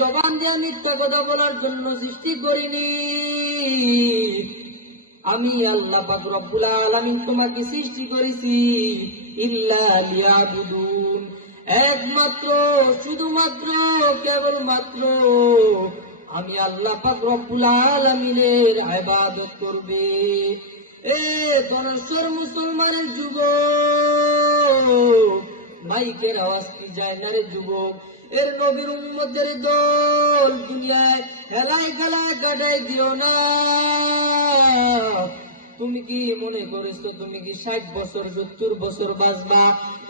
জবান দিয়ে মিথ্যা কথা বলার জন্য সৃষ্টি করিনি। আমি আল্লাহ পাক রব্বুল আলামিন তোমাকে সৃষ্টি করেছি ইল্লা লিয়াবুদুন, একমাত্র শুধুমাত্র কেবলমাত্র আমি আল্লাহ পাক রব্বুল আলামিনের ইবাদত করবে। এ ধনেশ্বর মুসলমানের যুবক, মাইকের আওয়াজ কি যায় না রে যুবক? এর নবীর উম্মতের দল দুনিয়ায় খেলায় খেলায় কাটাই দিও না। তুমি কি মনে করেছো তুমি কি 60 বছর 70 বছর বাঁচবা?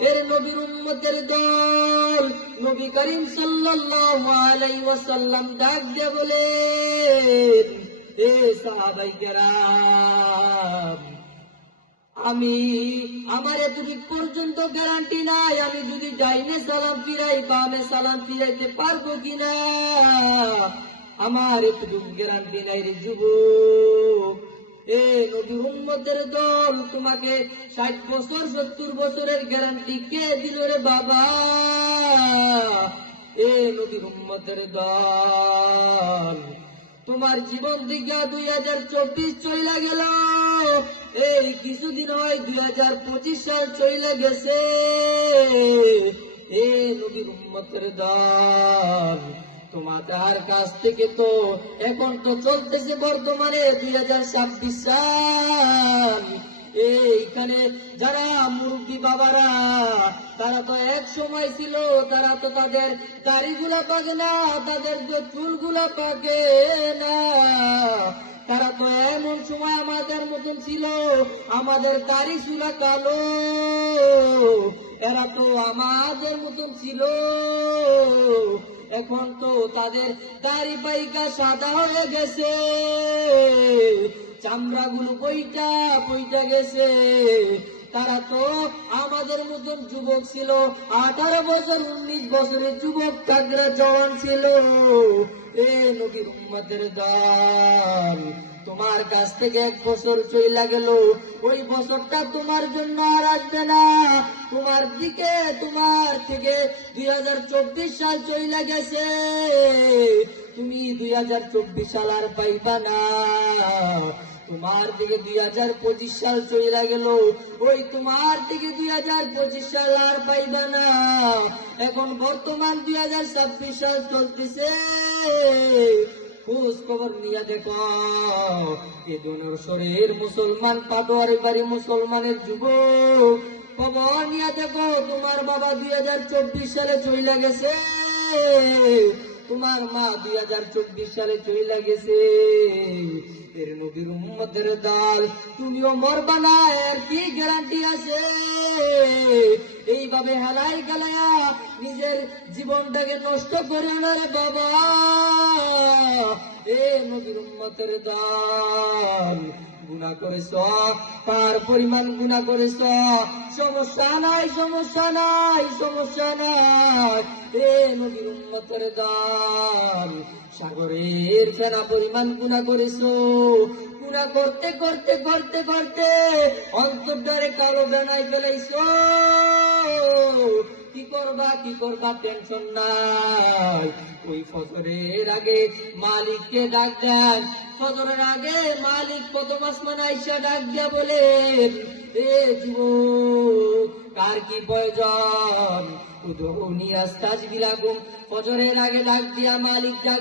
এর নবীর উম্মতের দল নবী করিম সাল্লাল্লাহু আলাইহি ওয়াসাল্লাম ডাক দিয়ে বলেন, এ সাহাবায়ে কেরাম, আমি আমার এতটুকু পর্যন্ত গ্যারান্টি নাই আমি যদি ডাইনে সালাম ফিরাই বামে সালাম ফিরাইতে পারবো কিনা, আমার এতটুকু গ্যারান্টি নাই রে যুবক। এ নবী উম্মতের দল, তোমাকে 60 বছর 70 বছরের গ্যারান্টি কে দিল রে বাবা? এ নবীর উম্মতের দল, তোমার জীবন দিকে 2024 চলে গেল, এই কিছুদিন হয় 2025 সাল চলে গেছে। এ নবীর উম্মতের দল, তোমাদের কাছ থেকে তো এখন তো চলতেছে বর্তমানে 2026 সাল। এইখানে যারা মুরব্বী বাবারা, তারা তো এক সময় ছিল, তারা তো তাদের দাড়িগুলা পাকে না, তাদের চুলগুলা পাকে না, তারা তো এমন সময় আমাদের মতন ছিল, আমাদের দাড়ি চুলা কালো, এরা তো আমাদের মতন ছিল। এখন তো তাদের দাড়ি পাইকা সাদা হয়ে গেছে, চামড়াগুলো বইটা বইটা গেছে। তারা তো আমাদের মতন যুবক ছিল, 18 বছর 19 বছরের যুবক তাগড়া জওয়ান ছিল। এ নবীর উম্মতের দল, তোমার কাছ থেকে 1 বছর চইলা গেল, ওই বছরটা তোমার জন্য আর আসবে না। তোমার থেকে 2024 সাল চইলা গেছে, তুমি 2024 সাল আর পাইবা না। তোমার দিকে 2025 সাল চইলা গেল, ওই তোমার দিকে 2025 সাল আর পাইবা না। এখন বর্তমান 2026 সাল চলতেছে, খোঁজ খবর নিয়ে দেখো, এ ধনেশ্বরের মুসলমান, পাটোয়ারি বাড়ি মুসলমানের যুবক, খবর নিয়ে দেখো, তোমার বাবা 2024 সালে চইলা গেছে, তোমার মা 2024 সালে চইলা গেছে। এর নবীর উম্মতের দল, তুমিও মরবা না, এর কি গ্যারান্টি আছে? এইভাবে হেলাই গেলায়া নিজের জীবনটাকে নষ্ট করে না রে বাবা। এ নবীর উম্মতের দল, গুনাহ করেছ, তার পরিমাণ গুনাহ করেছ, সমস্যা নাই সমস্যা নাই সমস্যা নাই। এ নবীর উম্মতের দল, সাগরের ফেনা পরিমাণ গুনাহ করেছ, গুনাহ করতে করতে করতে করতে অন্তরটারে কালো বেনায় ফেলাইছ। কি করবা টেনশন নাই। ওই ফজরের আগে মালিককে ডাক দেন, ফজরের আগে মালিক প্রথম আসমানে আইসা ডাক দিয়া বলেন, এ যুবক, কার কি প্রয়োজন? উদুনি আস্তাজবিলাকুম, ফজরের আগে ডাক দিয়া মালিক ডাক